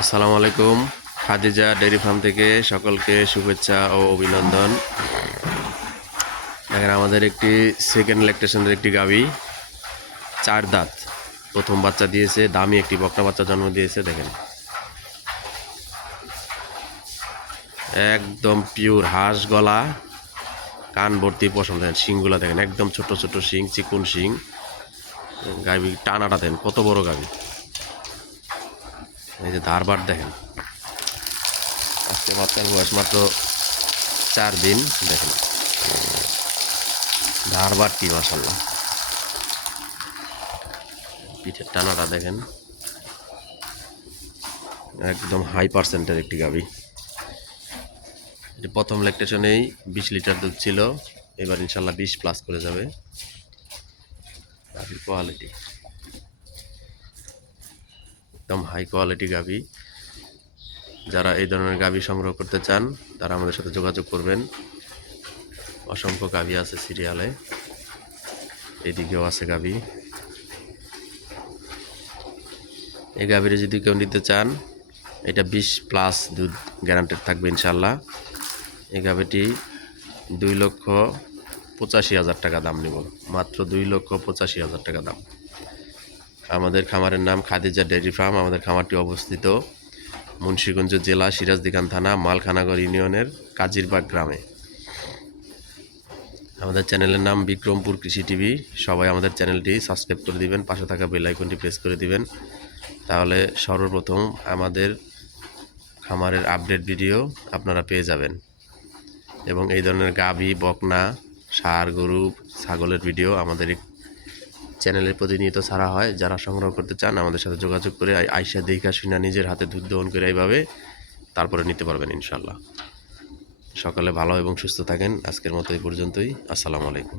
আসসালামু আলাইকুম। Khadija dairy farm থেকে সকলকে শুভেচ্ছা ও অভিনন্দন। দেখেন আমাদের একটি সেকেন্ড ল্যাকটেশনের একটি গাভী, 4 দাঁত, প্রথম বাচ্চা দিয়েছে, দামি একটি বকনা বাচ্চা জন্ম দিয়েছে। দেখেন একদম পিওর হাঁস গলা, কান ভর্তি পশম। দেখেন শিংগুলা দেখেন, একদম ছোট ছোট শিং, চিকুন শিং। গাভী টানাটা দেন, কত বড় গাভী। এই যে ধারবার দেখেন, আজকে বাচ্চার বয়স মাত্র 4 দিন। দেখেন ধারবারটি মাশাল্লাহ, পিঠের টানাটা দেখেন, একদম হাই পার্সেন্টের একটি গাভী। প্রথম ল্যাকটেশনেই 20 লিটার দুধ ছিল, এবার ইনশাল্লাহ 20 প্লাস করে যাবে। গাভীর কোয়ালিটি একদম হাই কোয়ালিটি গাভী। যারা এই ধরনের গাভী সংগ্রহ করতে চান তারা আমাদের সাথে যোগাযোগ করবেন। অসংখ্য গাভী আছে সিরিয়ালে, এদিকেও আছে গাভী। এই গাভীরে যদি কেউ নিতে চান, এটা 20 প্লাস দুধ গ্যারান্টেড থাকবে ইনশাল্লাহ। এই গাভীটি 2,85,000 টাকা দাম নিব, মাত্র 2,85,000 টাকা দাম। আমাদের খামারের নাম খাদিজা ডেইরি ফার্ম। আমাদের খামারটি অবস্থিত মুন্সিগঞ্জ জেলা, সিরাজদিখান থানা, মালখানাগর ইউনিয়নের কাজিরবাগ গ্রামে। আমাদের চ্যানেলের নাম বিক্রমপুর কৃষি টিভি। সবাই আমাদের চ্যানেলটি সাবস্ক্রাইব করে দিবেন, পাশে থাকা বেল আইকনটি প্রেস করে দিবেন, তাহলে সর্বপ্রথম আমাদের খামারের আপডেট ভিডিও আপনারা পেয়ে যাবেন। এবং এই ধরনের গাভী, বকনা, ষাঁড়, গরু, ছাগলের ভিডিও আমাদের চ্যানেলে প্রতিনিয়ত ছাড়া হয়। যারা সংগ্রহ করতে চান আমাদের সাথে যোগাযোগ করে আইসা দেখা শুনা নিজের হাতে দুধ দহন করে এইভাবে তারপরে নিতে পারবেন ইনশাল্লাহ। সকালে ভালো এবং সুস্থ থাকেন। আজকের মতো এই পর্যন্তই। আসসালামু আলাইকুম।